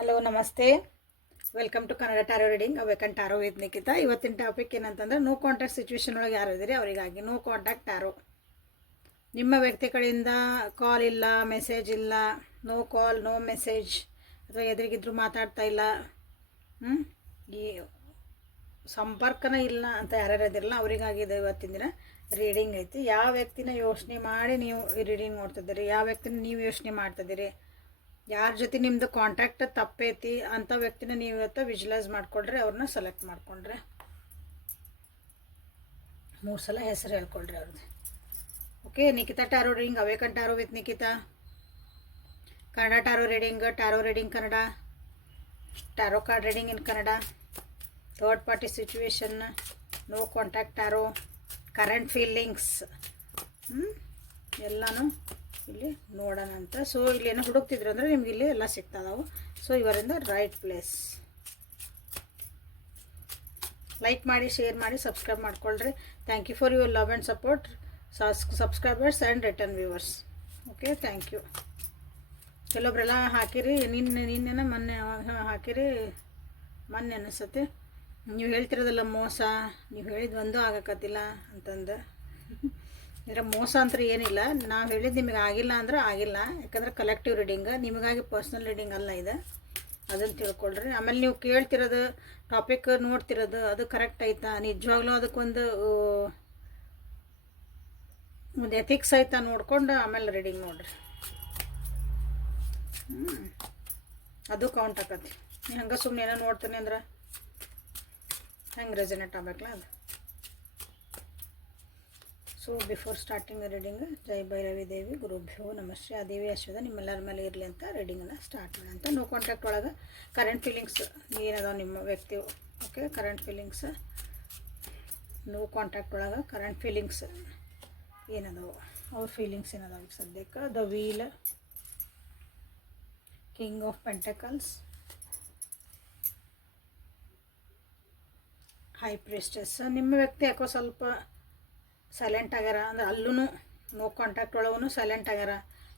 Hello, ನಮಸ್ತೆ. Welcome to Kannada tarot reading awaken tarot with Nikhita. ಇವತ್ತಿನ topic ಏನಂತಂದ್ರೆ no contact situation ಒಳಗೆ ಯಾರು ಇದ್ದೀರಿ? ಅವರಿಗಾಗಿ ನೋ ಕಾಂಟ್ಯಾಕ್ಟ್ ಟ್ಯಾರೋ ನಿಮ್ಮ ವ್ಯಕ್ತಿ ಕಡೆಯಿಂದ ಕಾಲ್ ಇಲ್ಲ ಮೆಸೇಜ್ ಇಲ್ಲ ನೋ ಕಾಲ್ ನೋ ಮೆಸೇಜ್ ಅಥವಾ ಎದುರಿಗಿದ್ರು ಮಾತಾಡ್ತಾ ಇಲ್ಲ? ಈ ಸಂಪರ್ಕನ ಇಲ್ಲ ಅಂತ ಯಾರ್ಯಾರು ಇದಿರಲ್ಲ ಅವರಿಗಾಗಿ ಇದು ಇವತ್ತಿನ ದಿನ ರೀಡಿಂಗ್ ಐತಿ. ಯಾವ ವ್ಯಕ್ತಿನ ಯೋಚನೆ ಮಾಡಿ ನೀವು ಈ ರೀಡಿಂಗ್ ನೋಡ್ತಿದ್ದೀರಿ ಯಾವ ವ್ಯಕ್ತಿನ ನೀವು ಯೋಚನೆ ಮಾಡ್ತಿದ್ದೀರಿ ಯಾರ ಜೊತೆ ನಿಮ್ಮದು ಕಾಂಟ್ಯಾಕ್ಟ್ ತಪ್ಪೈತಿ ಅಂಥ ವ್ಯಕ್ತಿನ ನೀವು ಇವತ್ತು ವಿಜುಲೈಸ್ ಮಾಡ್ಕೊಳ್ರಿ, ಅವ್ರನ್ನ ಸೆಲೆಕ್ಟ್ ಮಾಡಿಕೊಂಡ್ರೆ ಮೂರು ಸಲ ಹೆಸರು ಹೇಳ್ಕೊಳ್ರಿ ಅವ್ರದ್ದು okay Nikhita tarot reading awaken tarot with Nikhita Kannada tarot reading tarot reading Kannada tarot card reading in Kannada third party situation no contact tarot current feelings ಎಲ್ಲನೂ ಇಲ್ಲಿ ನೋಡೋಣ ಅಂತ ಸೊ ಇಲ್ಲಿ ಏನೋ ಹುಡುಕ್ತಿದ್ರು ಅಂದರೆ ನಿಮ್ಗೆ ಇಲ್ಲಿ ಎಲ್ಲ ಸಿಗ್ತಾವೆ ಸೊ ಇವರಿಂದ ರೈಟ್ ಪ್ಲೇಸ್ ಲೈಕ್ ಮಾಡಿ ಶೇರ್ ಮಾಡಿ ಸಬ್ಸ್ಕ್ರೈಬ್ ಮಾಡ್ಕೊಳ್ರಿ. Thank you for your love and support subscribers and return viewers okay thank you ಕೆಲವೊಬ್ರೆಲ್ಲ ಹಾಕಿರಿ, ನಿನ್ನೆ, ನಿನ್ನೆನ ಮೊನ್ನೆ ಹಾಕಿರಿ, ಮೊನ್ನೆ ಅನಿಸತ್ತೆ. ನೀವು ಹೇಳ್ತಿರೋದಲ್ಲ ಮೋಸ, ನೀವು ಹೇಳಿದ ಒಂದೂ ಆಗಕತ್ತಿಲ್ಲ ಅಂತಂದು. ಅಂದರೆ ಮೋಸ ಅಂತ ಏನಿಲ್ಲ. ನಾವು ಹೇಳಿದ್ದು ನಿಮಗೆ ಆಗಿಲ್ಲ ಅಂದ್ರೆ ಆಗಿಲ್ಲ. ಯಾಕಂದ್ರೆ ಕಲೆಕ್ಟಿವ್ ರೀಡಿಂಗ್ ನಿಮಗಾಗಿ ಪರ್ಸ್ನಲ್ ರೀಡಿಂಗ್ ಅಲ್ಲ ಇದೆ. ಅದನ್ನು ತಿಳ್ಕೊಳ್ರಿ. ಆಮೇಲೆ ನೀವು ಕೇಳ್ತಿರೋದು ಟಾಪಿಕ್ ನೋಡ್ತಿರೋದು ಅದು ಕರೆಕ್ಟ್ ಆಯ್ತಾ ನಿಜವಾಗ್ಲೂ ಅದಕ್ಕೊಂದು ಒಂದು ಎಥಿಕ್ಸ್ ಆಯ್ತಾ ನೋಡ್ಕೊಂಡು ಆಮೇಲೆ ರೀಡಿಂಗ್ ನೋಡ್ರಿ. ಅದು ಕೌಂಟ್ ಆಕತಿ. ನೀವು ಹಂಗೆ ಸುಮ್ಮನೆ ಏನೋ ನೋಡ್ತೀನಿ ಅಂದ್ರೆ ಹೆಂಗೆ ರೆಸನೇಟ್ ಆಗ್ಬೇಕಲ್ಲ ಅದು? ಸೊ ಬಿಫೋರ್ ಸ್ಟಾರ್ಟಿಂಗ್ ರೀಡಿಂಗ್ ಜೈ ಭೈರವಿ ದೇವಿ ಗುರುಭ್ಯೋ ನಮಸ್ತೆ ಆ ದೇವಿ ಅಶ್ವದ ನಿಮ್ಮೆಲ್ಲರ ಮೇಲೆ ಇರಲಿ ಅಂತ ರೀಡಿಂಗನ್ನು ಸ್ಟಾರ್ಟ್ ಮಾಡೋಣ ಅಂತ. ನೋ ಕಾಂಟ್ಯಾಕ್ಟ್ ಒಳಗೆ ಕರೆಂಟ್ ಫೀಲಿಂಗ್ಸ್ ಏನದಾವ ನಿಮ್ಮ ವ್ಯಕ್ತಿ okay current feelings no contact ಒಳಗೆ ಕರೆಂಟ್ ಫೀಲಿಂಗ್ಸ್ ಏನದಾವ? ಅವ್ರ ಫೀಲಿಂಗ್ಸ್ ಏನದಾವ ಈಗ ಸದ್ಯಕ್ಕೆ? The wheel king of pentacles high priestess ನಿಮ್ಮ ವ್ಯಕ್ತಿ ಯಾಕೋ ಸ್ವಲ್ಪ ಸೈಲೆಂಟ್ ಆಗ್ಯಾರ ಅಂದ್ರೆ ಅಲ್ಲೂ ನೋ ಕಾಂಟ್ಯಾಕ್ಟ್ ಒಳಗೂ ಸೈಲೆಂಟ್ ಆಗ್ಯಾರ.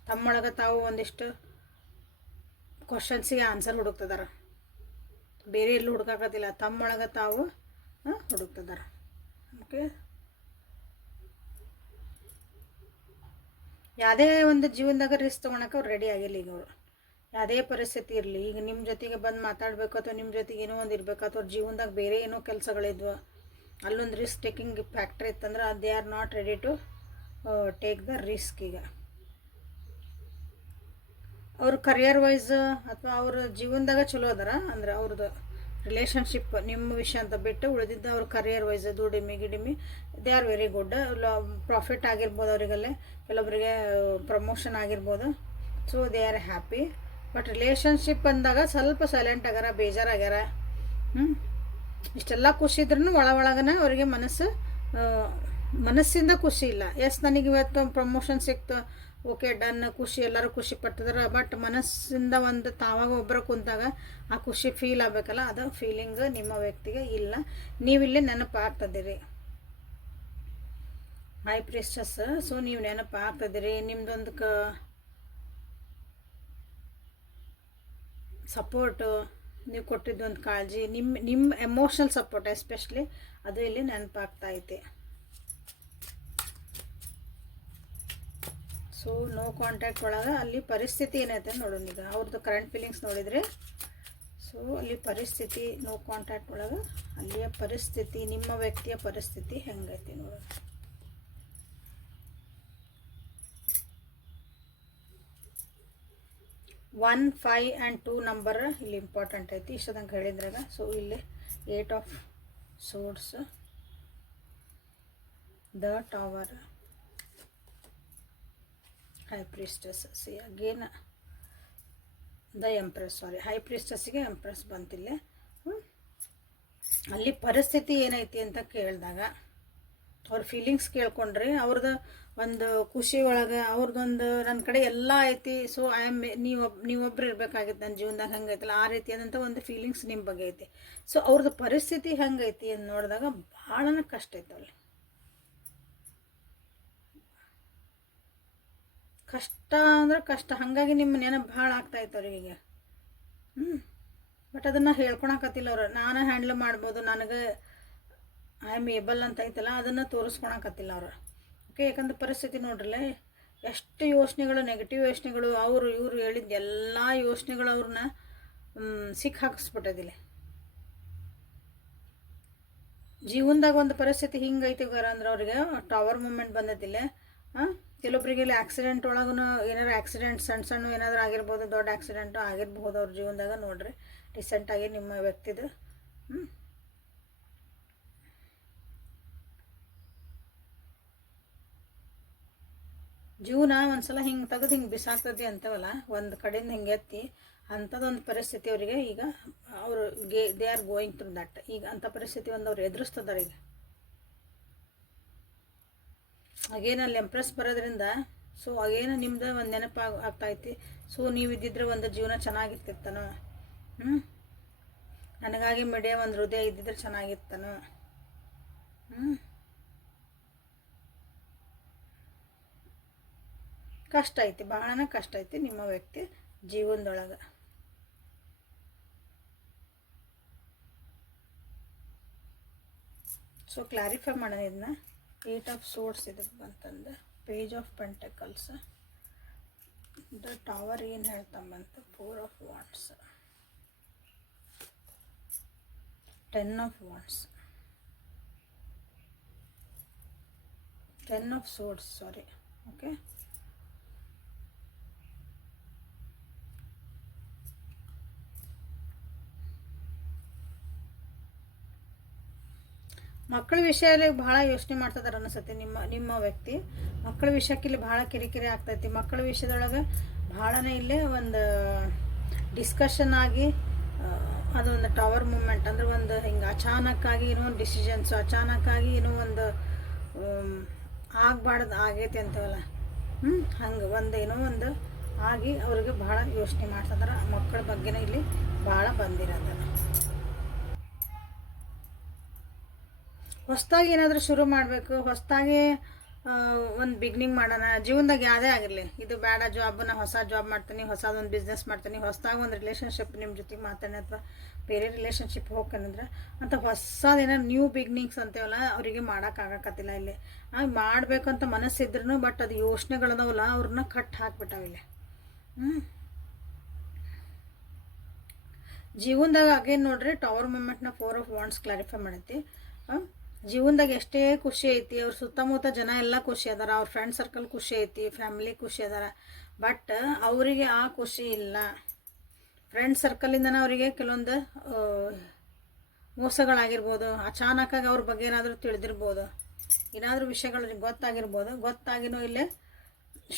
ತಮ್ಮೊಳಗೆ ತಾವು ಒಂದಿಷ್ಟು ಕ್ವಶನ್ಸಿಗೆ ಆನ್ಸರ್ ಹುಡುಕ್ತದಾರ. ಬೇರೆ ಎಲ್ಲೂ ಹುಡುಕಾಕತ್ತಿಲ್ಲ ತಮ್ಮೊಳಗೆ ತಾವು ಹುಡುಕ್ತದಾರ. ಓಕೆ ಯಾವುದೇ ಒಂದು ಜೀವನದಾಗ ರಿಸ್ಕ್ ತೊಗೊಳಕ್ಕೆ ಅವ್ರು ರೆಡಿ ಆಗಿಲ್ಲ ಈಗ ಅವರು. ಯಾವುದೇ ಪರಿಸ್ಥಿತಿ ಇರಲಿ, ಈಗ ನಿಮ್ಮ ಜೊತೆಗೆ ಬಂದು ಮಾತಾಡಬೇಕು ಅಥವಾ ನಿಮ್ಮ ಜೊತೆಗೆ ಏನೋ ಒಂದು ಇರಬೇಕು ಅಥವಾ ಜೀವನದಾಗ ಬೇರೆ ಏನೋ ಕೆಲಸಗಳಿದ್ವು ಅಲ್ಲೊಂದು ರಿಸ್ಕ್ ಟೇಕಿಂಗ್ ಫ್ಯಾಕ್ಟ್ರಿ ಇತ್ತಂದ್ರೆ they are not ready to take the risk ಈಗ. ಅವ್ರ ಕರಿಯರ್ ವೈಸ್ ಅಥವಾ ಅವ್ರ ಜೀವನದಾಗ ಚಲೋ ಅದಾರ, ಅಂದ್ರೆ ಅವ್ರದ್ದು ರಿಲೇಷನ್ಶಿಪ್ ನಿಮ್ಮ ವಿಷಯ ಅಂತ ಬಿಟ್ಟು ಉಳಿದಿದ್ದ ಅವ್ರ ಕರಿಯರ್ ವೈಸ್ ದುಡಿಮೆ ಗಿಡಿಮಿ they are very good profit ಆಗಿರ್ಬೋದು ಅವರಿಗೆಲ್ಲ ಕೆಲವೊಬ್ಬರಿಗೆ ಪ್ರಮೋಷನ್ ಆಗಿರ್ಬೋದು. So they are happy but relationship ಅಂದಾಗ ಸ್ವಲ್ಪ ಸೈಲೆಂಟ್ ಆಗ್ಯಾರ. ಬೇಜಾರಾಗ್ಯಾರ ಹ್ಞೂ ಇಷ್ಟೆಲ್ಲ ಖುಷಿ ಇದ್ರೂ ಒಳ ಒಳಗನ ಅವರಿಗೆ ಮನಸ್ಸು ಮನಸ್ಸಿಂದ ಖುಷಿ ಇಲ್ಲ. ಎಸ್, ನನಗೆ ಇವತ್ತು ಪ್ರಮೋಷನ್ ಸಿಕ್ತು. ಓಕೆ, ಡನ್, ಖುಷಿ, ಎಲ್ಲರೂ ಖುಷಿ ಪಡ್ತಿದ್ರು. ಬಟ್ ಮನಸ್ಸಿಂದ ಒಂದು ತಾವಾಗ ಒಬ್ಬರ ಕುಂತಾಗ ಆ ಖುಷಿ ಫೀಲ್ ಆಗಬೇಕಲ್ಲ, ಅದು ಫೀಲಿಂಗ್ ನಿಮ್ಮ ವ್ಯಕ್ತಿಗೆ ಇಲ್ಲ. ನೀವಿಲ್ಲಿ ನೆನಪು ಆಗ್ತದಿರಿ ಹೈ ಪ್ರಿಸ್ಟಸ್ ಸೊ ನೀವು ನೆನಪು ಆಗ್ತದಿರಿ ನಿಮ್ದೊಂದು ಕ ಸಪೋರ್ಟು ನೀವು ಕೊಟ್ಟಿದ್ದೊಂದು ಕಾಳಜಿ ನಿಮ್ಮ ನಿಮ್ಮ ಎಮೋಷ್ನಲ್ ಸಪೋರ್ಟ್ ಎಸ್ಪೆಷಲಿ ಅದು ಇಲ್ಲಿ ನೆನಪಾಗ್ತಾ ಐತೆ. ಸೊ ನೋ ಕಾಂಟ್ಯಾಕ್ಟ್ ಒಳಗೆ ಅಲ್ಲಿ ಪರಿಸ್ಥಿತಿ ಏನೈತೆ ನೋಡೋಣ ಈಗ. ಅವ್ರದ್ದು ಕರೆಂಟ್ ಫೀಲಿಂಗ್ಸ್ ನೋಡಿದರೆ ಸೊ ಅಲ್ಲಿ ಪರಿಸ್ಥಿತಿ ನೋ ಕಾಂಟ್ಯಾಕ್ಟ್ ಒಳಗೆ ಅಲ್ಲಿಯ ಪರಿಸ್ಥಿತಿ, ನಿಮ್ಮ ವ್ಯಕ್ತಿಯ ಪರಿಸ್ಥಿತಿ ಹೆಂಗೈತಿ ನೋಡೋಣ. One five and two number ಇಲ್ಲಿ ಇಂಪಾರ್ಟೆಂಟ್ ಐತಿ. ಇಷ್ಟದಂಗೆ ಹೇಳಿದ್ರಾಗ. ಸೊ ಇಲ್ಲಿ eight of swords the tower high priestess see again the empress sorry high ಪ್ರಿಸ್ಟಸ್ಸಿಗೆ empress ಬಂತಿಲ್ಲ? ಅಲ್ಲಿ ಪರಿಸ್ಥಿತಿ ಏನೈತಿ ಅಂತ ಕೇಳಿದಾಗ, ಅವ್ರ ಫೀಲಿಂಗ್ಸ್ ಕೇಳ್ಕೊಂಡ್ರಿ ಅವ್ರದ್ದು ಒಂದು ಖುಷಿ ಒಳಗೆ ಅವ್ರದ್ದೊಂದು ನನ್ನ ಕಡೆ ಎಲ್ಲ ಐತಿ. ಸೊ ಐ ಆಮ್ ನೀವು ನೀವೊಬ್ರು ಇರಬೇಕಾಗಿತ್ತು ನನ್ನ ಜೀವನದಾಗ ಹಂಗೈತಲ್ಲ. ಆ ರೀತಿಯಾದಂಥ ಒಂದು ಫೀಲಿಂಗ್ಸ್ ನಿಮ್ಮ ಬಗ್ಗೆ ಐತಿ. ಸೊ ಅವ್ರದ್ದು ಪರಿಸ್ಥಿತಿ ಹೆಂಗೈತಿ ಅಂತ ನೋಡಿದಾಗ ಭಾಳನ ಕಷ್ಟ ಐತೆ ಅಲ್ಲಿ ಕಷ್ಟ ಅಂದ್ರೆ ಕಷ್ಟ. ಹಾಗಾಗಿ ನಿಮ್ಮ ನೆನಪು ಭಾಳ ಆಗ್ತಾ ಅವ್ರಿಗೆ ಹ್ಞೂ ಬಟ್ ಅದನ್ನು ಹೇಳ್ಕೊಳಕತ್ತಿಲ್ಲ ಅವ್ರು. ನಾನು ಹ್ಯಾಂಡ್ಲ್ ಮಾಡ್ಬೋದು. ನನಗೆ ಐ ಆಮ್ ಏಬಲ್ ಅಂತ ಐತಲ್ಲ, ಅದನ್ನು ತೋರಿಸ್ಕೊಳಕತ್ತಿಲ್ಲ ಅವರು. ಓಕೆ, ಯಾಕಂದ್ರೆ ಪರಿಸ್ಥಿತಿ ನೋಡ್ರಲ್ಲ ಎಷ್ಟು ಯೋಚನೆಗಳು ನೆಗೆಟಿವ್ ಯೋಚನೆಗಳು, ಅವರು ಇವರು ಹೇಳಿದ ಎಲ್ಲ ಯೋಚನೆಗಳು ಅವ್ರನ್ನ ಸಿಕ್ಕ ಹಾಕಿಸ್ಬಿಟ್ಟದಿಲ್ಲ ಜೀವನದಾಗ ಒಂದು ಪರಿಸ್ಥಿತಿ ಹಿಂಗೈತಿ ಅಂದ್ರೆ ಅವ್ರಿಗೆ ಟವರ್ ಮೂಮೆಂಟ್ ಬಂದದಿಲ್ಲ ಹಾಂ ಕೆಲವೊಬ್ರಿಗೆ ಇಲ್ಲಿ ಆಕ್ಸಿಡೆಂಟ್ ಒಳಗೂ ಏನಾರು ಆಕ್ಸಿಡೆಂಟ್ ಸಣ್ಣ ಸಣ್ಣ ಏನಾದರೂ ಆಗಿರ್ಬೋದು, ದೊಡ್ಡ ಆಕ್ಸಿಡೆಂಟು ಆಗಿರ್ಬೋದು ಅವ್ರ ಜೀವನದಾಗ ನೋಡ್ರಿ ರೀಸೆಂಟಾಗಿ ನಿಮ್ಮ ವ್ಯಕ್ತಿದು ಹ್ಞೂ ಜೀವನ ಒಂದ್ಸಲ ಹಿಂಗೆ ತೆಗೆದು ಹಿಂಗೆ ಬಿಸಾಕ್ತದೆ ಅಂತವಲ್ಲ, ಒಂದು ಕಡೆಯಿಂದ ಹಿಂಗೆ ಎತ್ತಿ ಅಂಥದ್ದೊಂದು ಪರಿಸ್ಥಿತಿ ಅವರಿಗೆ ಈಗ ಅವರು ಗೆ they are going through that ಈಗ ಅಂಥ ಪರಿಸ್ಥಿತಿ ಒಂದು ಅವ್ರು ಎದುರಿಸ್ತದಾರೆ ಈಗ. ಅಗೇನ ಅಲ್ಲಿ ಎಂಪ್ರೆಸ್ ಬರೋದ್ರಿಂದ ಸೊ ಅಗೇನು ನಿಮ್ದು ಒಂದು ನೆನಪು ಆಗ್ತಾ ಐತಿ ಸೊ ನೀವು ಇದ್ದಿದ್ರೆ ಒಂದು ಜೀವನ ಚೆನ್ನಾಗಿರ್ತಿತ್ತನೋ? ಹ್ಞೂ ನನಗಾಗಿ ಮಿಡಿಯ ಒಂದು ಹೃದಯ ಇದ್ದಿದ್ರೆ ಚೆನ್ನಾಗಿತ್ತನೋ? ಹ್ಞೂ ಕಷ್ಟ ಐತಿ ಭಾಳನ ಕಷ್ಟ ಐತಿ ನಿಮ್ಮ ವ್ಯಕ್ತಿ ಜೀವನದೊಳಗೆ. ಸೊ ಕ್ಲಾರಿಫೈ ಮಾಡೋಣ ಇದನ್ನ. ಏಟ್ ಆಫ್ ಸೋರ್ಸ್ ಇದಕ್ಕೆ ಬಂತಂದು. Page of pentacles the tower ಏನು ಹೇಳ್ತಂಬಂತ four of wands ten of wands ten of swords sorry okay ಮಕ್ಕಳ ವಿಷಯದಲ್ಲಿ ಭಾಳ ಯೋಚನೆ ಮಾಡ್ತಿದಾರೆ ಅನಿಸುತ್ತೆ ನಿಮ್ಮ ನಿಮ್ಮ ವ್ಯಕ್ತಿ. ಮಕ್ಕಳ ವಿಷಯಕ್ಕೆ ಇಲ್ಲಿ ಭಾಳ ಕಿರಿಕಿರಿ ಆಗ್ತೈತಿ. ಮಕ್ಕಳ ವಿಷಯದೊಳಗೆ ಭಾಳನೇ ಇಲ್ಲೇ ಒಂದು ಡಿಸ್ಕಷನ್ ಆಗಿ ಅದೊಂದು ಟವರ್ ಮೂಮೆಂಟ್ ಅಂದ್ರೆ ಒಂದು ಹಿಂಗೆ ಅಚಾನಕ್ಕಾಗಿ ಏನೋ ಒಂದು ಡಿಸಿಷನ್ಸು ಅಚಾನಕ್ಕಾಗಿ ಏನೋ ಒಂದು ಆಗಬಾರ್ದು ಆಗೈತಿ ಅಂತವಲ್ಲ. ಹ್ಞೂ ಹಂಗೆ ಒಂದು ಏನೋ ಒಂದು ಆಗಿ ಅವ್ರಿಗೆ ಭಾಳ ಯೋಚನೆ ಮಾಡ್ತಿದಾರೆ. ಮಕ್ಕಳ ಬಗ್ಗೆನೇ ಇಲ್ಲಿ ಭಾಳ ಬಂದಿರೋದು. ಹೊಸ್ದಾಗಿ ಏನಾದರೂ ಶುರು ಮಾಡಬೇಕು, ಹೊಸದಾಗಿ ಒಂದು ಬಿಗ್ನಿಂಗ್ ಮಾಡೋಣ. ಜೀವನದಾಗ ಯಾವುದೇ ಆಗಿರಲಿ. ಇದು ಬೇಡ ಜಾಬ್ ನಾ ಹೊಸ ಜಾಬ್ ಮಾಡ್ತೀನಿ, ಹೊಸದೊಂದು ಬಿಸ್ನೆಸ್ ಮಾಡ್ತೀನಿ, ಹೊಸದಾಗಿ ಒಂದು ರಿಲೇಷನ್ಶಿಪ್ ನಿಮ್ಮ ಜೊತೆಗೆ ಮಾತಾಡೋಣ ಅಥವಾ ಬೇರೆ ರಿಲೇಷನ್ಶಿಪ್ ಹೋಗ್ಕಂದ್ರೆ ಅಂತ ಹೊಸದೇನೋ ನ್ಯೂ ಬಿಗ್ನಿಂಗ್ಸ್ ಅಂತೇವಲ್ಲ, ಅವರಿಗೆ ಮಾಡೋಕ್ಕಾಗಕತ್ತಿಲ್ಲ ಇಲ್ಲಿ. ಮಾಡಬೇಕಂತ ಮನಸ್ಸಿದ್ರು ಬಟ್ ಅದು ಯೋಚನೆಗಳದಾವಲ್ಲ, ಅವ್ರನ್ನ ಕಟ್ ಹಾಕ್ಬಿಟ್ಟಾವಿಲ್ಲ ಹ್ಞೂ ಜೀವನದಾಗ ಅಗೇನ್ ನೋಡ್ರಿ ಟವರ್ ಮೂಮೆಂಟ್ನ ಫೋರ್ ಆಫ್ ವಾಂಡ್ಸ್ ಕ್ಲಾರಿಫೈ ಮಾಡೈತಿ. ಜೀವನದಾಗ ಎಷ್ಟೇ ಖುಷಿ ಐತಿ, ಅವ್ರ ಸುತ್ತಮುತ್ತ ಜನ ಎಲ್ಲ ಖುಷಿ ಅದಾರ, ಅವ್ರ ಫ್ರೆಂಡ್ ಸರ್ಕಲ್ ಖುಷಿ ಐತಿ ಫ್ಯಾಮಿಲಿ ಖುಷಿ ಅದಾರ. ಬಟ್ ಅವರಿಗೆ ಆ ಖುಷಿ ಇಲ್ಲ. ಫ್ರೆಂಡ್ ಸರ್ಕಲಿಂದನೇ ಅವರಿಗೆ ಕೆಲವೊಂದು ಮೋಸಗಳಾಗಿರ್ಬೋದು, ಅಚಾನಕ್ಕಾಗಿ ಅವ್ರ ಬಗ್ಗೆ ಏನಾದರೂ ತಿಳಿದಿರ್ಬೋದು, ಏನಾದರೂ ವಿಷಯಗಳು ಗೊತ್ತಾಗಿರ್ಬೋದು, ಗೊತ್ತಾಗಿನೂ ಇಲ್ಲೇ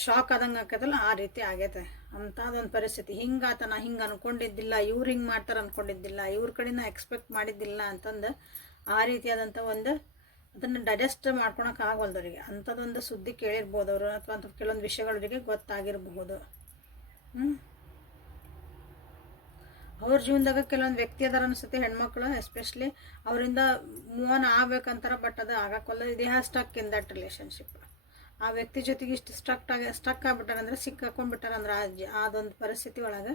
ಶಾಕ್ ಆದಂಗೆ ಆಕೈತಲ್ಲ ಆ ರೀತಿ ಆಗೈತೆ. ಅಂಥದ್ದೊಂದು ಪರಿಸ್ಥಿತಿ. ಹಿಂಗಾತ ನಾ ಹಿಂಗೆ ಅನ್ಕೊಂಡಿದ್ದಿಲ್ಲ, ಇವ್ರು ಹಿಂಗೆ ಮಾಡ್ತಾರೆ ಅನ್ಕೊಂಡಿದ್ದಿಲ್ಲ, ಇವ್ರ ಕಡೆನ ಎಕ್ಸ್ಪೆಕ್ಟ್ ಮಾಡಿದ್ದಿಲ್ಲ ಅಂತಂದು ಆ ರೀತಿಯಾದಂಥ ಒಂದು ಅದನ್ನು ಡೈಜೆಸ್ಟ್ ಮಾಡ್ಕೊಳಕ್ಕೆ ಆಗವಲ್ದವ್ರಿಗೆ ಅಂಥದ್ದೊಂದು ಸುದ್ದಿ ಕೇಳಿರ್ಬೋದು ಅವರು ಅಥವಾ ಅಂಥ ಕೆಲವೊಂದು ವಿಷಯಗಳವರಿಗೆ ಗೊತ್ತಾಗಿರಬಹುದು. ಹ್ಞೂ ಅವ್ರ ಜೀವನದಾಗ ಕೆಲವೊಂದು ವ್ಯಕ್ತಿ ಅದಾರ ಅನಿಸುತ್ತೆ, ಹೆಣ್ಮಕ್ಳು ಎಸ್ಪೆಷಲಿ ಅವರಿಂದ ಮೂವ್ ಆನ್ ಆಗ್ಬೇಕಂತಾರ ಬಟ್ ಅದು ಆಗಕಲ್ಲ ಇದು ದೇಹ ಸ್ಟಕ್ ಇನ್ ದಟ್ ರಿಲೇಷನ್ಶಿಪ್ ಆ ವ್ಯಕ್ತಿ ಜೊತೆಗೆ ಇಷ್ಟು ಸ್ಟಕ್ ಆಗಿ ಸ್ಟಕ್ ಆಗ್ಬಿಟ್ಟಾರಂದ್ರೆ ಸಿಕ್ಕಾಕೊಂಡ್ಬಿಟ್ಟಾರಂದ್ರೆ ಆ ಅದೊಂದು ಪರಿಸ್ಥಿತಿ ಒಳಗೆ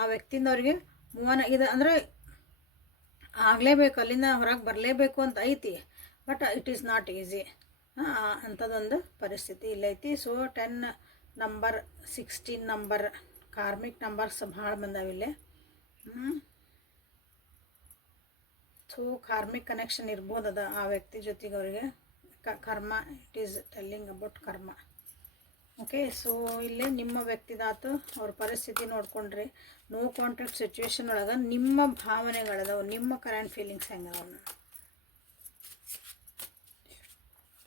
ಆ ವ್ಯಕ್ತಿಯಿಂದ ಅವ್ರಿಗೆ ಮೂವ್ ಆನ್ ಇದು ಅಂದರೆ ಆಗಲೇಬೇಕು, ಅಲ್ಲಿಂದ ಹೊರಗೆ ಬರಲೇಬೇಕು ಅಂತ ಐತಿ. But it is not easy ಅಂಥದ್ದೊಂದು ಪರಿಸ್ಥಿತಿ ಇಲ್ಲೈತಿ so ten number sixteen number karmic numbers ಭಾಳ ಬಂದಾವಿಲ್ಲೇ ಸೊ ಕಾರ್ಮಿಕ್ ಕನೆಕ್ಷನ್ ಇರ್ಬೋದದ ಆ ವ್ಯಕ್ತಿ ಜೊತೆಗೆ ಅವರಿಗೆ. Karma it is telling about karma okay so ಇಲ್ಲೇ ನಿಮ್ಮ ವ್ಯಕ್ತಿದಾತು ಅವ್ರ ಪರಿಸ್ಥಿತಿ ನೋಡ್ಕೊಂಡ್ರಿ ನೋ ಕಾಂಟ್ರಾಕ್ಟ್ ಸಿಚುವೇಶನ್ ಒಳಗೆ ನಿಮ್ಮ ಭಾವನೆಗಳದಾವು, ನಿಮ್ಮ ಕರೆಂಟ್ ಫೀಲಿಂಗ್ಸ್ ಹೆಂಗದಾವ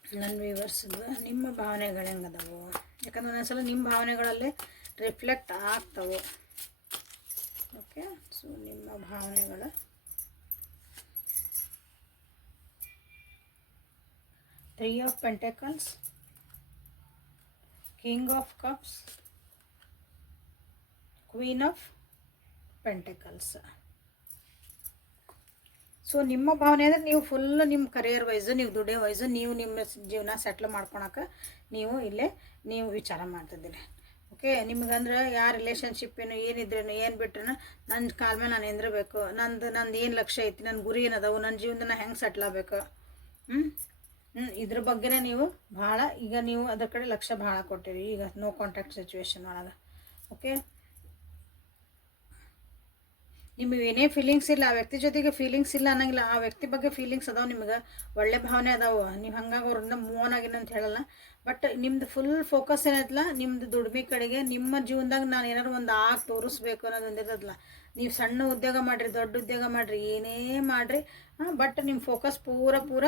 ನನ್ನ ವಿವರ್ಸದ ನಿಮ್ಮ ಭಾವನೆಗಳು ಹೆಂಗದಾವು? ಯಾಕಂದ್ರೆ ಒಂದೊಂದ್ಸಲ ನಿಮ್ಮ ಭಾವನೆಗಳಲ್ಲೇ ರಿಫ್ಲೆಕ್ಟ್ ಆಗ್ತವೆ. ಓಕೆ ಸೊ ನಿಮ್ಮ ಭಾವನೆಗಳು three of pentacles king of cups queen of pentacles so ನಿಮ್ಮ ಭಾವನೆ ಅಂದರೆ ನೀವು ಫುಲ್ ನಿಮ್ಮ ಕರಿಯರ್ ವೈಸು ನೀವು ದುಡಿಯೋ ವೈಸು ನೀವು ನಿಮ್ಮ ಜೀವನ ಸೆಟ್ಲ್ ಮಾಡ್ಕೊಳಕ್ಕೆ ನೀವು ಇಲ್ಲೇ ನೀವು ವಿಚಾರ ಮಾಡ್ತಿದ್ದೀರಿ. ಓಕೆ ನಿಮ್ಗಂದ್ರೆ ಯಾವ ರಿಲೇಷನ್ಶಿಪ್ ಏನು ಏನಿದ್ರೇನು ಏನು ಬಿಟ್ರೇನು ನನ್ನ ಕಾಲ ಮೇಲೆ ನಾನು ನಿಂದಿರಬೇಕು. ನಂದು ನಂದು ಏನು ಲಕ್ಷ್ಯ ಐತಿ ನನ್ನ ಗುರಿ ಏನದವು ನನ್ನ ಜೀವನದನ್ನ ಹೆಂಗೆ ಸೆಟ್ಲ್ ಆಗಬೇಕು? ಹ್ಞೂ ಇದ್ರ ಬಗ್ಗೆನೇ ನೀವು ಭಾಳ, ಈಗ ನೀವು ಅದ್ರ ಕಡೆ ಲಕ್ಷ್ಯ ಭಾಳ ಕೊಟ್ಟಿರಿ. ಈಗ ನೋ ಕಾಂಟ್ಯಾಕ್ಟ್ ಸಿಚುವೇಶನ್ ಒಳಗೆ. ಓಕೆ ನಿಮಗೆ ಏನೇ ಫೀಲಿಂಗ್ಸ್ ಇಲ್ಲ, ಆ ವ್ಯಕ್ತಿ ಜೊತೆಗೆ ಫೀಲಿಂಗ್ಸ್ ಇಲ್ಲ ಅನ್ನಂಗಿಲ್ಲ. ಆ ವ್ಯಕ್ತಿ ಬಗ್ಗೆ ಫೀಲಿಂಗ್ಸ್ ಅದಾವೆ ನಿಮಗೆ. ಒಳ್ಳೆ ಭಾವನೆ ಅದಾವೆ. ನೀವು ಹಂಗಾಗಿ ಅವ್ರನ್ನ ಮೂವ್ ಆನ್ ಆಗಿನ ಅಂತ ಹೇಳಲ್ಲ. ಬಟ್ ನಿಮ್ದು ಫುಲ್ ಫೋಕಸ್ ಏನೈತಲ್ಲ ನಿಮ್ದು ದುಡ್ಮೆ ಕಡೆಗೆ, ನಿಮ್ಮ ಜೀವನದಾಗ ನಾನು ಏನಾದ್ರು ಒಂದು ಆಗಿ ತೋರಿಸ್ಬೇಕು ಅನ್ನೋದು ಒಂದಿರ್ತದಲ್ಲ ನೀವು ಸಣ್ಣ ಉದ್ಯೋಗ ಮಾಡಿರಿ, ದೊಡ್ಡ ಉದ್ಯೋಗ ಮಾಡಿರಿ, ಏನೇ ಮಾಡಿರಿ. ಬಟ್ ನಿಮ್ಮ ಫೋಕಸ್ ಪೂರ ಪೂರ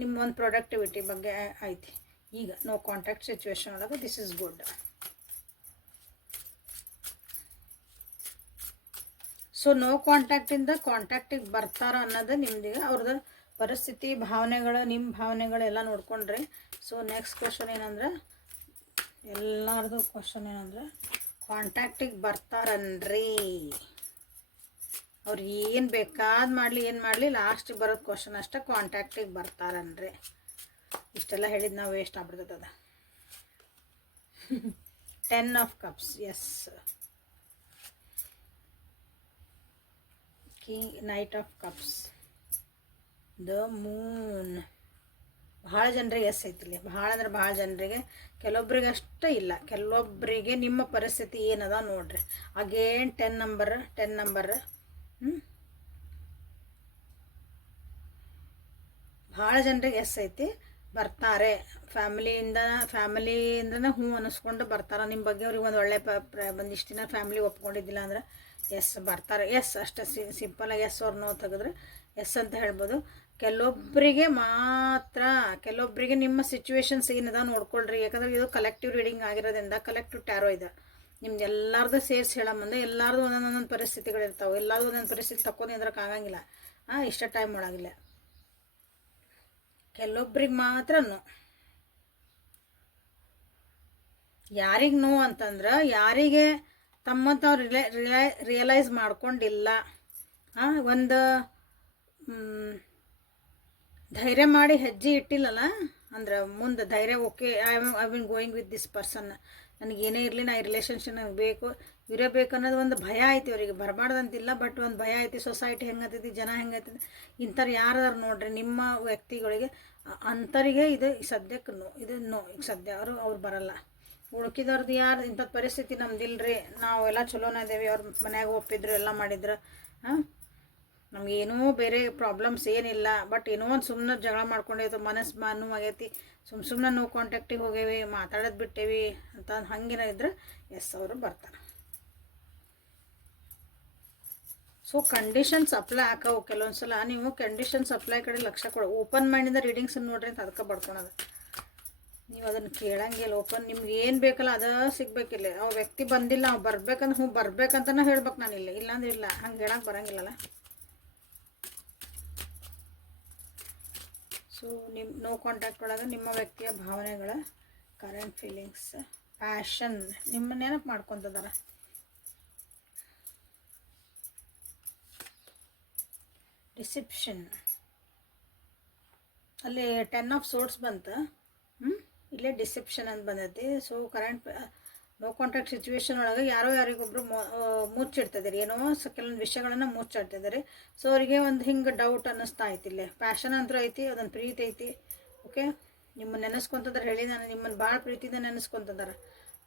ನಿಮ್ಮ ಒಂದು ಪ್ರೊಡಕ್ಟಿವಿಟಿ ಬಗ್ಗೆ ಐತಿ. ಈಗ ನೋ ಕಾಂಟ್ಯಾಕ್ಟ್ ಸಿಚುವೇಶನ್ ಒಳಗೆ this is good so no ಕಾಂಟ್ಯಾಕ್ಟಿಂದ ಕಾಂಟ್ಯಾಕ್ಟಿಗೆ ಬರ್ತಾರ ಅನ್ನೋದು ನಿಮ್ದೀಗ ಅವ್ರದ್ದು ಪರಿಸ್ಥಿತಿ, ಭಾವನೆಗಳು ನಿಮ್ಮ ಭಾವನೆಗಳೆಲ್ಲ ನೋಡ್ಕೊಂಡ್ರಿ. ಸೊ ನೆಕ್ಸ್ಟ್ ಕ್ವಶನ್ ಏನಂದ್ರೆ, ಎಲ್ಲರದು ಕ್ವಶನ್ ಏನಂದ್ರೆ ಕಾಂಟ್ಯಾಕ್ಟಿಗೆ ಬರ್ತಾರನ್ರಿ. ಅವ್ರು ಏನು ಬೇಕಾದ ಮಾಡಲಿ, ಏನು ಮಾಡಲಿ ಲಾಸ್ಟಿಗೆ ಬರೋದು ಕ್ವಶನ್ ಅಷ್ಟೇ ಕಾಂಟ್ಯಾಕ್ಟಿಗೆ ಬರ್ತಾರನ್ರಿ ಇಷ್ಟೆಲ್ಲ ಹೇಳಿದ್ದು ನಾವು waste ಆಗ್ಬಿಡ್ತದ ten of cups yes king knight of cups the moon ಭಾಳ ಜನರಿಗೆ ಎಸ್ ಐತಿಲ್ಲಿ ಭಾಳ ಅಂದ್ರೆ ಭಾಳ ಜನರಿಗೆ. ಕೆಲವೊಬ್ರಿಗೆ ಅಷ್ಟೇ ಇಲ್ಲ. ಕೆಲವೊಬ್ಬರಿಗೆ ನಿಮ್ಮ ಪರಿಸ್ಥಿತಿ ಏನದ ನೋಡ್ರಿ. Again ten number ten number ಹ್ಞೂ ಭಾಳ ಜನರಿಗೆ ಎಸ್ ಐತಿ. ಬರ್ತಾರೆ. ಫ್ಯಾಮಿಲಿಯಿಂದ, ಫ್ಯಾಮಿಲಿಯಿಂದನೇ ಹ್ಞೂ ಅನ್ನಿಸ್ಕೊಂಡು ಬರ್ತಾರೆ. ನಿಮ್ಮ ಬಗ್ಗೆ ಅವ್ರಿಗೆ ಒಂದು ಒಳ್ಳೆ ಒಂದಿಷ್ಟು ದಿನ ಫ್ಯಾಮಿಲಿ ಒಪ್ಕೊಂಡಿದ್ದಿಲ್ಲ ಅಂದ್ರೆ ಎಸ್ ಬರ್ತಾರೆ. ಎಸ್ ಅಷ್ಟೇ ಸಿ ಸಿಂಪಲಾಗಿ ಎಸ್ ಅವ್ರು ನೋವು ತೆಗೆದ್ರೆ ಎಸ್ ಅಂತ ಹೇಳ್ಬೋದು. ಕೆಲವೊಬ್ಬರಿಗೆ ಮಾತ್ರ ಕೆಲವೊಬ್ಬರಿಗೆ ನಿಮ್ಮ ಸಿಚುವೇಶನ್ಸ್ ಏನಿದೆ ನೋಡ್ಕೊಳ್ರಿ. ಯಾಕಂದ್ರೆ ಇದು ಕಲೆಕ್ಟಿವ್ ರೀಡಿಂಗ್ ಆಗಿರೋದ್ರಿಂದ ಕಲೆಕ್ಟಿವ್ ಟ್ಯಾರೋ ಇದೆ. ನಿಮ್ದು ಎಲ್ಲರದ್ದು ಸೇರಿಸಿ ಹೇಳೋ ಮುಂದೆ ಎಲ್ಲರದು ಒಂದೊಂದು ಒಂದೊಂದು ಪರಿಸ್ಥಿತಿಗಳಿರ್ತಾವೆ. ಎಲ್ಲರದ್ದು ಒಂದೊಂದು ಪರಿಸ್ಥಿತಿ ತಕೊಂಡು ನಿಂದ್ರಕ್ಕೆ ಆಗಂಗಿಲ್ಲ. ಹಾಂ ಇಷ್ಟ ಟೈಮ್ ಒಳಗಿಲ್ಲ. ಕೆಲವೊಬ್ರಿಗೆ ಮಾತ್ರ ನೋ ಯಾರಿಗೆ ನೋ ಅಂತಂದ್ರೆ ಯಾರಿಗೆ ತಮ್ಮ ತಾವು ರಿಲೈ, ರಿಯಲೈಸ್ ಮಾಡ್ಕೊಂಡಿಲ್ಲ. ಒಂದು ಧೈರ್ಯ ಮಾಡಿ ಹೆಜ್ಜೆ ಇಟ್ಟಿಲ್ಲಲ್ಲ? ಅಂದ್ರೆ ಮುಂದೆ ಧೈರ್ಯ, okay I I been going with this person ನನಗೇನೇ ಇರಲಿ, ನಾ ರಿಲೇಷನ್ಶಿಪ್ ನನಗೆ ಬೇಕು. ಇವರೇ ಬೇಕು ಅನ್ನೋದು ಒಂದು ಭಯ ಐತಿ ಅವರಿಗೆ. ಬರಬಾರ್ದಂತಿಲ್ಲ ಬಟ್ ಒಂದು ಭಯ ಐತಿ. ಸೊಸೈಟಿ ಹೆಂಗತೈತಿ, ಜನ ಹೆಂಗೈತಿ ಇಂಥವ್ರು ಯಾರಾದ್ರು ನೋಡ್ರಿ, ನಿಮ್ಮ ವ್ಯಕ್ತಿಗಳಿಗೆ ಅಂಥವ್ರಿಗೆ ಇದು ಸದ್ಯಕ್ಕೆ ನೋ, ಇದು ನೋ. ಈಗ ಸದ್ಯ ಅವರು, ಅವ್ರು ಬರಲ್ಲ. ಉಳ್ಕಿದವ್ರದ್ದು ಯಾರು ಇಂಥದ್ದು ಪರಿಸ್ಥಿತಿ ನಮ್ದಿಲ್ರಿ. ನಾವೆಲ್ಲ ಚಲೋನ ಇದೇವಿ. ಅವ್ರ ಮನ್ಯಾಗ ಒಪ್ಪಿದ್ರು, ಎಲ್ಲ ಮಾಡಿದ್ರು ಹಾಂ ನಮಗೇನೂ ಬೇರೆ ಪ್ರಾಬ್ಲಮ್ಸ್ ಏನಿಲ್ಲ. ಬಟ್ ಏನೋ ಒಂದು ಸುಮ್ಮನೆ ಜಗಳ ಮಾಡ್ಕೊಂಡಿತ್ತು ಮನಸ್ಸು ಮನು ಆಗೈತಿ. ಸುಮ್ಮ ಸುಮ್ಮನೆ ನೋ ಕಾಂಟ್ಯಾಕ್ಟಿಗೆ ಹೋಗೇವಿ, ಮಾತಾಡೋದು ಬಿಟ್ಟೇವಿ ಅಂತ ಹಂಗೇನ ಇದ್ರೆ ಎಸ್ ಅವರು ಬರ್ತಾರೆ. ಸೊ ಕಂಡೀಷನ್ಸ್ ಅಪ್ಲೈ ಹಾಕವು ಕೆಲವೊಂದು ಸಲ ನೀವು ಕಂಡೀಷನ್ಸ್ ಅಪ್ಲೈ ಕಡೆ ಲಕ್ಷ ಕೊಡ. ಓಪನ್ ಮೈಂಡಿಂದ ರೀಡಿಂಗ್ಸ್ ನೋಡ್ರಿ ಅಂತ ಅದಕ್ಕೆ ಬಡ್ಕೊಳೋದು. ನೀವು ಅದನ್ನು ಕೇಳಂಗಿಲ್ಲ ಓಪನ್ ನಿಮ್ಗೆ ಏನು ಬೇಕಲ್ಲ ಅದ ಸಿಗ್ಬೇಕಿಲ್ಲ. ಆ ವ್ಯಕ್ತಿ ಬಂದಿಲ್ಲ, ಅವ್ ಬರ್ಬೇಕಂದ್ರೆ ಹ್ಞೂ ಬರ್ಬೇಕಂತನೇ ಹೇಳ್ಬೇಕು ನಾನು ಇಲ್ಲ ಇಲ್ಲಾಂದ್ರೆ ಇಲ್ಲ, ಹಂಗೆ ಹೇಳಕ್ಕೆ ಬರಂಗಿಲ್ಲಲ್ಲ. ಸೊ ನಿಮ್ಮ ನೋ ಕಾಂಟ್ಯಾಕ್ಟ್ ಒಳಗೆ ನಿಮ್ಮ ವ್ಯಕ್ತಿಯ ಭಾವನೆಗಳ ಕರೆಂಟ್ ಫೀಲಿಂಗ್ಸ್ ಪ್ಯಾಷನ್ ನಿಮ್ಮ ನೆನಪು ಮಾಡ್ಕೊತದಾರ. ರಿಸೆಪ್ಷನ್. ಅಲ್ಲಿ ಟೆನ್ ಆಫ್ ಸೋರ್ಟ್ಸ್ ಬಂತು. ಹ್ಞೂ ಇಲ್ಲೇ ಡಿಸೆಪ್ಷನ್ ಅಂತ ಬಂದೈತಿ. So current no contact situation ಒಳಗೆ ಯಾರೋ ಯಾರಿಗೊಬ್ರು ಮುಚ್ಚಿಡ್ತಿದ್ದಾರೆ ಏನೋ ಸ, ಕೆಲವೊಂದು ವಿಷಯಗಳನ್ನು ಮುಚ್ಚಿಡ್ತಿದ್ದಾರೆ ಸೊ ಅವರಿಗೆ ಒಂದು ಹಿಂಗೆ ಡೌಟ್ ಅನ್ನಿಸ್ತಾ ಐತಿ ಇಲ್ಲೇ. ಪ್ಯಾಷನ್ ಅಂತೂ ಐತಿ, ಅದೊಂದು ಪ್ರೀತಿ ಐತಿ. ಓಕೆ ನಿಮ್ಮನ್ನು ನೆನೆಸ್ಕೊಂತದಾರೆ ಹೇಳಿ, ನಾನು ನಿಮ್ಮನ್ನು ಭಾಳ ಪ್ರೀತಿಯಿಂದ ನೆನೆಸ್ಕೊಂತದಾರೆ.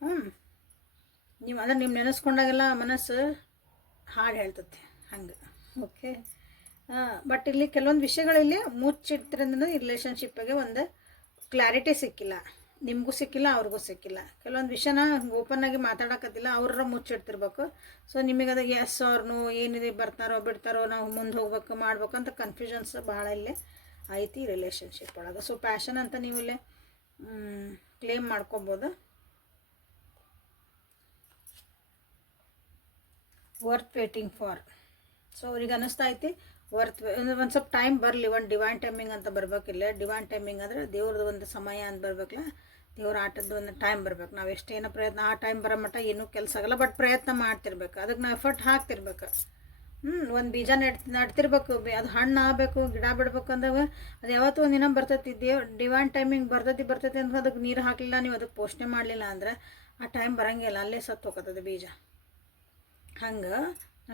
ಹ್ಞೂ ನೀವು ಅಂದ್ರೆ ನಿಮ್ಮ ನೆನೆಸ್ಕೊಂಡಾಗೆಲ್ಲ ಮನಸ್ಸು ಹಾಡು ಹೇಳ್ತತಿ. ಹಂಗೆ. ಓಕೆ ಬಟ್ ಇಲ್ಲಿ ಕೆಲವೊಂದು ವಿಷಯಗಳಲ್ಲಿ ಮುಚ್ಚಿಡ್ತಿರೋದ್ರಿಂದ ಈ ರಿಲೇಷನ್ಶಿಪ್ಪಿಗೆ ಒಂದು ಕ್ಲಾರಿಟಿ ಸಿಕ್ಕಿಲ್ಲ. ನಿಮಗೂ ಸಿಕ್ಕಿಲ್ಲ, ಅವ್ರಿಗೂ ಸಿಕ್ಕಿಲ್ಲ. ಕೆಲವೊಂದು ವಿಷಯನ ಓಪನ್ ಆಗಿ ಮಾತಾಡಕತ್ತಿಲ್ಲ ಅವ್ರ ಮುಚ್ಚಿಡ್ತಿರ್ಬೇಕು ಸೊ ನಿಮಗೆ ಅದು ಎಸ್ ಅವ್ರನು ಏನಿದೆ, ಬರ್ತಾರೋ, ಬಿಡ್ತಾರೋ, ನಾವು ಮುಂದೆ ಹೋಗ್ಬೇಕು, ಮಾಡ್ಬೇಕು ಅಂತ ಕನ್ಫ್ಯೂಷನ್ಸ್ ಭಾಳ ಇಲ್ಲಿ ಐತಿ ರಿಲೇಷನ್ಶಿಪ್ ಒಳಗೆ. ಸೊ ಪ್ಯಾಷನ್ ಅಂತ ನೀವು ಇಲ್ಲೇ ಕ್ಲೇಮ್ ಮಾಡ್ಕೊಬೋದು. ವರ್ತ್ ವೇಟಿಂಗ್ ಫಾರ್ ಸೊ ಅವ್ರಿಗೆ ಅನ್ನಿಸ್ತಾ ಐತಿ ವರ್ತ್ ಒಂದು ಸ್ವಲ್ಪ ಟೈಮ್ ಬರಲಿ, ಒಂದು ಡಿವೈನ್ ಟೈಮಿಂಗ್ ಅಂತ ಬರ್ಬೇಕಿಲ್ಲ. ಡಿವೈನ್ ಟೈಮಿಂಗ್ ಅಂದರೆ ದೇವ್ರದ್ದು ಒಂದು ಸಮಯ ಅಂತ ಬರ್ಬೇಕಲ್ಲ. ದೇವ್ರ ಆಟದ ಒಂದು ಟೈಮ್ ಬರ್ಬೇಕು. ನಾವು ಎಷ್ಟೇನೋ ಪ್ರಯತ್ನ, ಆ ಟೈಮ್ ಬರೋ ಮಟ್ಟ ಏನೂ ಕೆಲಸ ಆಗಲ್ಲ ಬಟ್ ಪ್ರಯತ್ನ ಮಾಡ್ತಿರ್ಬೇಕು. ಅದಕ್ಕೆ ನಾವು ಎಫರ್ಟ್ ಹಾಕ್ತಿರ್ಬೇಕು. ಹ್ಞೂ ಒಂದು ಬೀಜ ನೆಟ್ ನಡ್ತಿರ್ಬೇಕು. ಅದು ಹಣ್ಣು ಆಗಬೇಕು, ಗಿಡ ಬಿಡ್ಬೇಕು ಅಂದಾಗ ಅದು ಯಾವತ್ತೂ ಒಂದು ದಿನ ಬರ್ತೈತಿ. ದೇವ್ ಡಿವೈನ್ ಟೈಮಿಂಗ್ ಬರ್ತೈತಿ ಬರ್ತೈತಿ ಅಂತ ಅದಕ್ಕೆ ನೀರು ಹಾಕಲಿಲ್ಲ, ನೀವು ಅದಕ್ಕೆ ಪೋಷಣೆ ಮಾಡಲಿಲ್ಲ ಅಂದ್ರೆ ಆ ಟೈಮ್ ಬರೋಂಗಿಲ್ಲ. ಅಲ್ಲೇ ಸತ್ತು ಹೋಗತ್ತದ ಬೀಜ. ಹಂಗೆ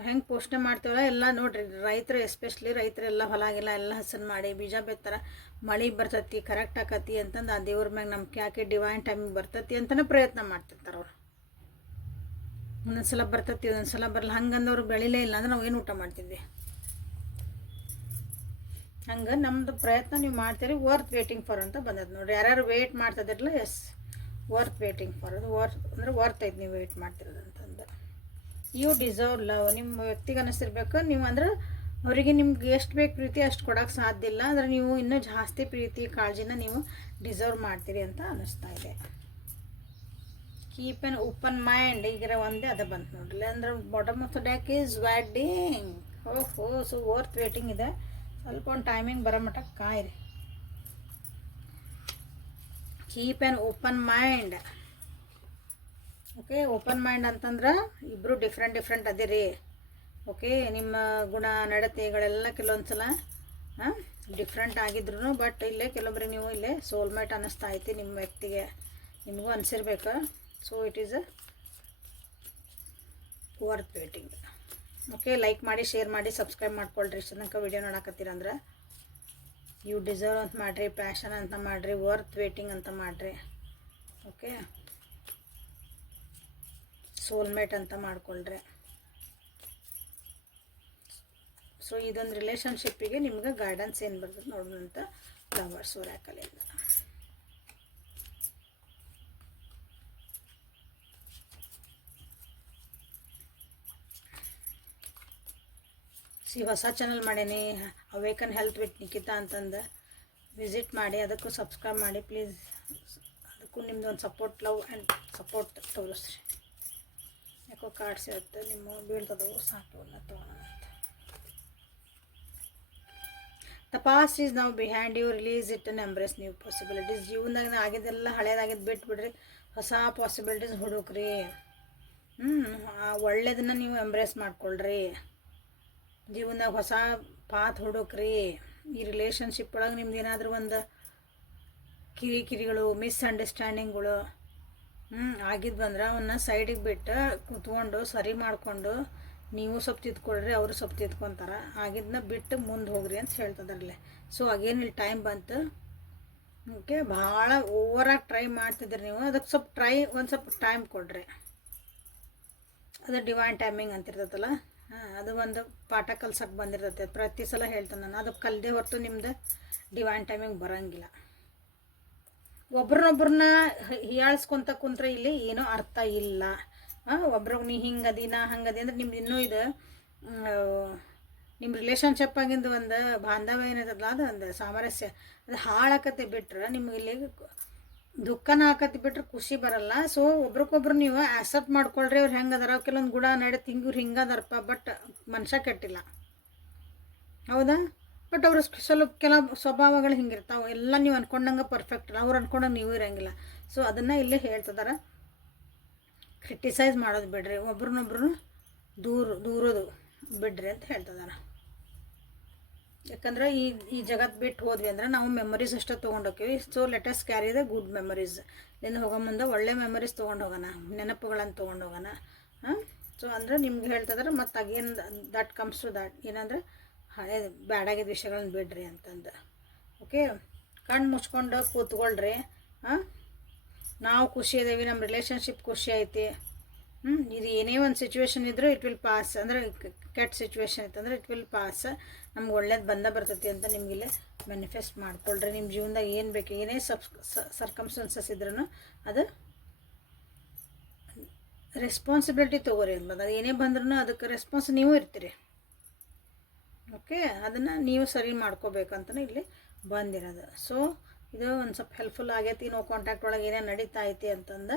ಹೆಂಗೆ ಪೋಷಣೆ ಮಾಡ್ತೀವಲ್ಲ ಎಲ್ಲ ನೋಡ್ರಿ, ರೈತರು ಎಸ್ಪೆಷಲಿ ರೈತರೆಲ್ಲ ಹೊಲಾಗಿಲ್ಲ ಎಲ್ಲ ಹಸನ್ ಮಾಡಿ, ಬೀಜ ಬೆತ್ತಾರ ಮಳೆ ಬರ್ತತಿ ಕರೆಕ್ಟ್ ಆಕತಿ ಅಂತಂದು ಆ ದೇವ್ರ ಮ್ಯಾಗ ನಂಬಿಕೆ ಹಾಕಿ ಡಿವೈನ್ ಟೈಮಿಗೆ ಬರ್ತತಿ ಅಂತಲೇ ಪ್ರಯತ್ನ ಮಾಡ್ತಿರ್ತಾರೆ ಅವ್ರು. ಒಂದೊಂದು ಸಲ ಬರ್ತತಿ ಒಂದೊಂದು ಸಲ ಬರಲ್ಲ ಹಂಗಂದವ್ರು ಬೆಳಿಲೇ ಇಲ್ಲ ಅಂದ್ರೆ ನಾವು ಏನು ಊಟ ಮಾಡ್ತಿದ್ವಿ? ಹಂಗೆ ನಮ್ಮದು ಪ್ರಯತ್ನ ನೀವು ಮಾಡ್ತೀರಿ ವರ್ತ್ ವೇಟಿಂಗ್ ಫಾರ್ ಅಂತ ಬಂದದ್ದು ನೋಡಿರಿ. ಯಾರ್ಯಾರು ವೇಟ್ ಮಾಡ್ತಿದ್ರಲ್ಲ ಎಸ್ ವರ್ತ್ ವೇಟಿಂಗ್ ಫಾರ್ ಅದು ವರ್ತ್ ಅಂದ್ರೆ ವರ್ತ್ ಐತೆ ನೀವು ವೇಟ್ ಮಾಡ್ತಿರೋದು ಯು ಡಿಸರ್ವ್ ಲವ್ ನಿಮ್ಮ ವ್ಯಕ್ತಿಗೆ ಅನ್ನಿಸ್ತಿರ್ಬೇಕು ನೀವು ಅಂದ್ರೆ ಅವರಿಗೆ ನಿಮ್ಗೆ ಎಷ್ಟು ಬೇಕು ಪ್ರೀತಿ ಅಷ್ಟು ಕೊಡೋಕ್ಕೆ ಸಾಧ್ಯ ಇಲ್ಲ. ಅಂದರೆ ನೀವು ಇನ್ನೂ ಜಾಸ್ತಿ ಪ್ರೀತಿ, ಕಾಳಜಿನ ನೀವು ಡಿಸರ್ವ್ ಮಾಡ್ತೀರಿ ಅಂತ ಅನ್ನಿಸ್ತಾ ಇದೆ. ಕೀಪ್ ಎನ್ ಓಪನ್ ಮೈಂಡ್ ಈಗಿರೋ ಒಂದೇ ಅದ ಬಂತು ನೋಡ್ರಿ. ಅಂದ್ರೆ bottom of deck is wedding O so worth waiting ಇದೆ. ಸ್ವಲ್ಪ ಒಂದು ಟೈಮಿಂಗ್ ಬರೋ ಮಟ್ಟ ಕಾಯಿರಿ. Keep an open mind okay, open mind ಅಂತಂದ್ರೆ ಇಬ್ಬರು ಡಿಫ್ರೆಂಟ್ ಡಿಫ್ರೆಂಟ್ ಅದಿರಿ. ಓಕೆ, ನಿಮ್ಮ ಗುಣ ನಡತೆಗಳೆಲ್ಲ ಕೆಲವೊಂದು ಸಲ ಡಿಫ್ರೆಂಟ್ ಆಗಿದ್ರು ಬಟ್ ಇಲ್ಲೇ ಕೆಲವೊಬ್ರಿಗೆ ನೀವು ಇಲ್ಲೇ ಸೋಲ್ಮೇಟ್ ಅನ್ನಿಸ್ತಾ ಐತಿ ನಿಮ್ಮ ವ್ಯಕ್ತಿಗೆ. ನಿಮಗೂ ಅನಿಸಿರ್ಬೇಕು. So it is a worth waiting okay like ಮಾಡಿ ಶೇರ್ ಮಾಡಿ ಸಬ್ಸ್ಕ್ರೈಬ್ ಮಾಡ್ಕೊಳ್ರಿ. ಇಷ್ಟು ತನಕ ವೀಡಿಯೋ ನೋಡಕತ್ತೀರಂದ್ರೆ ಯು ಡಿಸರ್ವ್ ಅಂತ ಮಾಡಿರಿ ಪ್ಯಾಷನ್ ಅಂತ ಮಾಡಿರಿ ವರ್ತ್ ವೇಟಿಂಗ್ ಅಂತ ಮಾಡಿರಿ. ಓಕೆ? ಸೋಲ್ಮೇಟ್ ಅಂತ ಮಾಡಿಕೊಂಡ್ರೆ ಸೊ ಇದೊಂದು ರಿಲೇಷನ್ಶಿಪ್ಪಿಗೆ ನಿಮ್ಗೆ ಗೈಡೆನ್ಸ್ ಏನು ಬರ್ತದೆ ನೋಡೋಣ ಅಂತ ಫ್ಲವರ್ಸ್ ಓರಾಕಲಿಂದ ಸಿ ಹೊಸ ಚಾನಲ್ ಮಾಡೇನಿ. ಅವೇಕನ್ ಹೆಲ್ತ್ ವಿತ್ ನಿಖಿತಾ ಅಂತಂದು. ವಿಸಿಟ್ ಮಾಡಿ, ಅದಕ್ಕೂ ಸಬ್ಸ್ಕ್ರೈಬ್ ಮಾಡಿ ಪ್ಲೀಸ್ ಅದಕ್ಕೂ ನಿಮ್ದು ಒಂದು ಸಪೋರ್ಟ್ ಲವ್ ಆ್ಯಂಡ್ ಸಪೋರ್ಟ್ ತೋರಿಸ್ರಿ. ಕಾಡಿಸಿ ಇರುತ್ತೆ, ನಿಮ್ಮ ಬೀಳ್ತದವು ಸಾಕು, ಎಲ್ಲ ತೊಗೊಳೋಣ the past is now behind you release it and embrace new possibilities ಜೀವನದಾಗ ಆಗಿದ್ದೆಲ್ಲ ಹಳೇದಾಗಿದ್ದು ಬಿಟ್ಬಿಡ್ರಿ, ಹೊಸ ಪಾಸಿಬಿಲಿಟೀಸ್ ಹುಡುಕ್ರಿ. ಹ್ಞೂ ಒಳ್ಳೇದನ್ನ ನೀವು ಎಂಬ್ರೆಸ್ ಮಾಡ್ಕೊಳ್ರಿ. ಜೀವನದಾಗ ಹೊಸ ಪಾತ್ ಹುಡುಕ್ರಿ. ಈ ರಿಲೇಷನ್ಶಿಪ್ ಒಳಗೆ ನಿಮ್ದು ಏನಾದರೂ ಒಂದು ಕಿರಿಕಿರಿಗಳು ಮಿಸ್ಅಂಡರ್ಸ್ಟ್ಯಾಂಡಿಂಗ್ಗಳು ಆಗಿದ್ದು ಬಂದ್ರೆ ಅವನ್ನ ಸೈಡಿಗೆ ಬಿಟ್ಟು ಕುತ್ಕೊಂಡು ಸರಿ ಮಾಡಿಕೊಂಡು ನೀವು ಸ್ವಲ್ಪ ತಿದ್ಕೊಳ್ರಿ ಅವರು ಸ್ವಲ್ಪ ತಿದ್ಕೊತಾರ ಆಗಿದ್ದನ್ನ ಬಿಟ್ಟು ಮುಂದೆ ಹೋಗ್ರಿ ಅಂತ ಹೇಳ್ತದ್ರಲ್ಲೇ. ಸೊ ಅಗೇನ್ ಇಲ್ಲಿ ಟೈಮ್ ಬಂತು. ಓಕೆ ಭಾಳ ಓವರಾಗಿ ಟ್ರೈ ಮಾಡ್ತಿದ್ರಿ ನೀವು. ಅದಕ್ಕೆ ಸ್ವಲ್ಪ ಟ್ರೈ ಒಂದು ಸ್ವಲ್ಪ ಟೈಮ್ ಕೊಡ್ರಿ. ಅದು ಡಿವೈನ್ ಟೈಮಿಂಗ್ ಅಂತಿರ್ತೈತಲ್ಲ ಹಾಂ, ಅದು ಒಂದು ಪಾಠ ಕಲ್ಸಕ್ಕೆ ಬಂದಿರ್ತೈತೆ. ಪ್ರತಿ ಸಲ ಹೇಳ್ತಾನೆ ನಾನು. ಅದು ಕಲ್ದೇ ಹೊರತು ನಿಮ್ದು ಡಿವೈನ್ ಟೈಮಿಂಗ್ ಬರೋಂಗಿಲ್ಲ. ಒಬ್ರನ್ನೊಬ್ರನ್ನ ಹೀಯಾಳಿಸ್ಕೊಂತ ಕುಂತ್ರೆ ಇಲ್ಲಿ ಏನೂ ಅರ್ಥ ಇಲ್ಲ. ಒಬ್ರಿಗೆ ನೀ ಹಿಂಗದಿ ನಾ ಹಂಗದಿ ಅಂದ್ರೆ ನಿಮ್ದು ಇನ್ನೂ ಇದು ನಿಮ್ಮ ರಿಲೇಷನ್ಶಿಪ್ ಆಗಿಂದು ಒಂದು ಬಾಂಧವ್ಯ ಏನಿದಲ್ಲ ಅದು ಒಂದು ಸಾಮರಸ್ಯ. ಅದು ಹಾಳಾಕತ್ತೆ ಬಿಟ್ರೆ ನಿಮ್ಗೆ ಇಲ್ಲಿ ದುಃಖನ ಹಾಕತ್ತೆ ಬಿಟ್ರೆ ಖುಷಿ ಬರಲ್ಲ. ಸೊ ಒಬ್ರಿಗೊಬ್ರು ನೀವು ಆಕ್ಸೆಪ್ಟ್ ಮಾಡ್ಕೊಳ್ರಿ, ಅವ್ರು ಹೆಂಗೆ ಅದಾರ, ಕೆಲವೊಂದು ಗುಡ ನಡೆ ಹಿಂಗೆ ಇವ್ರು ಹಿಂಗೆ ಅದಾರಪ್ಪ ಬಟ್ ಮನುಷ್ಯ ಕೆಟ್ಟಿಲ್ಲ. ಹೌದಾ? ಬಟ್ ಅವ್ರ ಸ್ವಲ್ಪ ಕೆಲವು ಸ್ವಭಾವಗಳು ಹಿಂಗಿರ್ತಾವೆ. ಎಲ್ಲ ನೀವು ಅನ್ಕೊಂಡಂಗೆ ಪರ್ಫೆಕ್ಟ್ ಅವ್ರು ಅನ್ಕೊಂಡಂಗೆ ನೀವು ಇರಂಗಿಲ್ಲ. ಸೊ ಅದನ್ನು ಇಲ್ಲೇ ಹೇಳ್ತಿದಾರ. ಕ್ರಿಟಿಸೈಸ್ ಮಾಡೋದು ಬಿಡ್ರಿ. ಒಬ್ರನ್ನೊಬ್ರು ದೂರ, ದೂರೋದು ಬಿಡ್ರಿ ಅಂತ ಹೇಳ್ತಿದಾರ. ಯಾಕಂದ್ರೆ ಈ ಈ ಜಗತ್ತು ಬಿಟ್ಟು ಹೋದ್ವಿ ಅಂದ್ರೆ ನಾವು ಮೆಮೊರೀಸ್ ಅಷ್ಟೇ ತೊಗೊಂಡೋಗ್ತೀವಿ so let's carry the good memories ಇಲ್ಲಿಂದ ಹೋಗೋ ಮುಂದೆ ಒಳ್ಳೆ ಮೆಮೊರೀಸ್ ತೊಗೊಂಡು ಹೋಗೋಣ. ನೆನಪುಗಳನ್ನು ತೊಗೊಂಡು ಹೋಗೋಣ. ಹಾಂ? ಸೊ ಅಂದರೆ ನಿಮ್ಗೆ ಹೇಳ್ತಿದ್ರೆ ಮತ್ತು again that comes to that ಏನಂದ್ರೆ ಹಳೆ ಬ್ಯಾಡಾಗಿದ್ದ ವಿಷಯಗಳನ್ನ ಬಿಡ್ರಿ ಅಂತಂದು. ಓಕೆ ಕಣ್ಣು ಮುಚ್ಕೊಂಡು ಕೂತ್ಕೊಳ್ರಿ. ಹಾಂ? ನಾವು ಖುಷಿ ಇದ್ದೀವಿ ನಮ್ಮ ರಿಲೇಷನ್ಶಿಪ್ ಖುಷಿ ಐತಿ. ಹ್ಞೂ ಇದು ಏನೇ ಒಂದು ಸಿಚುವೇಶನ್ ಇದ್ದರೂ ಇಟ್ ವಿಲ್ ಪಾಸ್ ಅಂದರೆ ಕೆಟ್ಟ ಸಿಚುವೇಶನ್ ಇತ್ತಂದ್ರೆ ಇಟ್ ವಿಲ್ ಪಾಸ್ ನಮ್ಗೆ ಒಳ್ಳೇದು ಬಂದ ಬರ್ತೈತಿ ಅಂತ ನಿಮಗಿಲ್ಲಿ ಮ್ಯಾನಿಫೆಸ್ಟ್ ಮಾಡ್ಕೊಳ್ರಿ. ನಿಮ್ಮ ಜೀವನದಾಗ ಏನು ಬೇಕು, ಏನೇ ಸಬ್ ಸರ್ಕಮ್ಸ್ಟೆನ್ಸಸ್ ಇದ್ರೂ ಅದು ರೆಸ್ಪಾನ್ಸಿಬಿಲಿಟಿ ತೊಗೋರಿ ಅದು ಏನೇ ಬಂದ್ರೂ ಅದಕ್ಕೆ ರೆಸ್ಪಾನ್ಸ್ ನೀವು ಇರ್ತೀರಿ. ಓಕೆ, ಅದನ್ನು ನೀವು ಸರಿ ಮಾಡ್ಕೋಬೇಕಂತಲೇ ಇಲ್ಲಿ ಬಂದಿರೋದು. ಸೊ ಇದು ಒಂದು ಸ್ವಲ್ಪ ಹೆಲ್ಪ್ಫುಲ್ ಆಗೈತಿ. ನಾವು ಕಾಂಟ್ಯಾಕ್ಟ್ ಒಳಗೆ ಏನೇನು ನಡೀತಾ ಐತಿ ಅಂತಂದು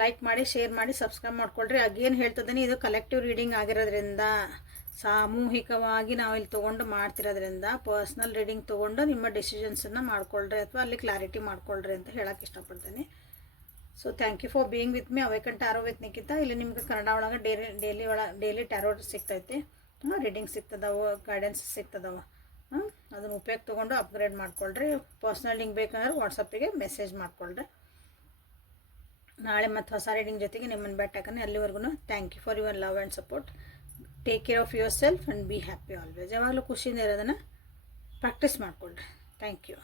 ಲೈಕ್ ಮಾಡಿ ಶೇರ್ ಮಾಡಿ ಸಬ್ಸ್ಕ್ರೈಬ್ ಮಾಡ್ಕೊಳ್ರಿ. ಅಗೇನು ಹೇಳ್ತದೇನೆ, ಇದು ಕಲೆಕ್ಟಿವ್ ರೀಡಿಂಗ್ ಆಗಿರೋದ್ರಿಂದ ಸಾಮೂಹಿಕವಾಗಿ ನಾವು ಇಲ್ಲಿ ತೊಗೊಂಡು ಮಾಡ್ತಿರೋದ್ರಿಂದ ಪರ್ಸ್ನಲ್ ರೀಡಿಂಗ್ ತೊಗೊಂಡು ನಿಮ್ಮ ಡಿಸಿಷನ್ಸನ್ನು ಮಾಡ್ಕೊಳ್ರಿ ಅಥವಾ ಅಲ್ಲಿ ಕ್ಲಾರಿಟಿ ಮಾಡ್ಕೊಳ್ರಿ ಅಂತ ಹೇಳಕ್ಕೆ ಇಷ್ಟಪಡ್ತೀನಿ. So thank you for being with me awaken tarot with Nikhita. ಇಲ್ಲಿ ನಿಮ್ಗೆ ಕನ್ನಡ ಒಳಗೆ ಡೇಲಿ ಡೇಲಿ ಒಳಗೆ ಡೇಲಿ ಟ್ಯಾರೋ ಸಿಗ್ತೈತಿ. ರೀಡಿಂಗ್ ಸಿಗ್ತದವು ಗೈಡೆನ್ಸ್ ಸಿಗ್ತದವ. ಅದನ್ನು ಉಪಯೋಗ ತೊಗೊಂಡು ಅಪ್ಗ್ರೇಡ್ ಮಾಡ್ಕೊಳ್ರಿ. ಪರ್ಸ್ನಲ್ ಲಿಂಕ್ ಬೇಕಂದ್ರೆ ವಾಟ್ಸಪ್ಪಿಗೆ ಮೆಸೇಜ್ ಮಾಡ್ಕೊಳ್ರಿ. ನಾಳೆ ಮತ್ತು ಹೊಸ ರೀಡಿಂಗ್ ಜೊತೆಗೆ ನಿಮ್ಮನ್ನು ಬೆಟ್ಟಾಕಂದ್ರೆ ಅಲ್ಲಿವರೆಗೂ thank you for your love and support take care of yourself and be happy always ಯಾವಾಗಲೂ ಖುಷಿಯಿಂದ ಇರೋದನ್ನು ಪ್ರಾಕ್ಟೀಸ್ ಮಾಡಿಕೊಳ್ರಿ. Thank you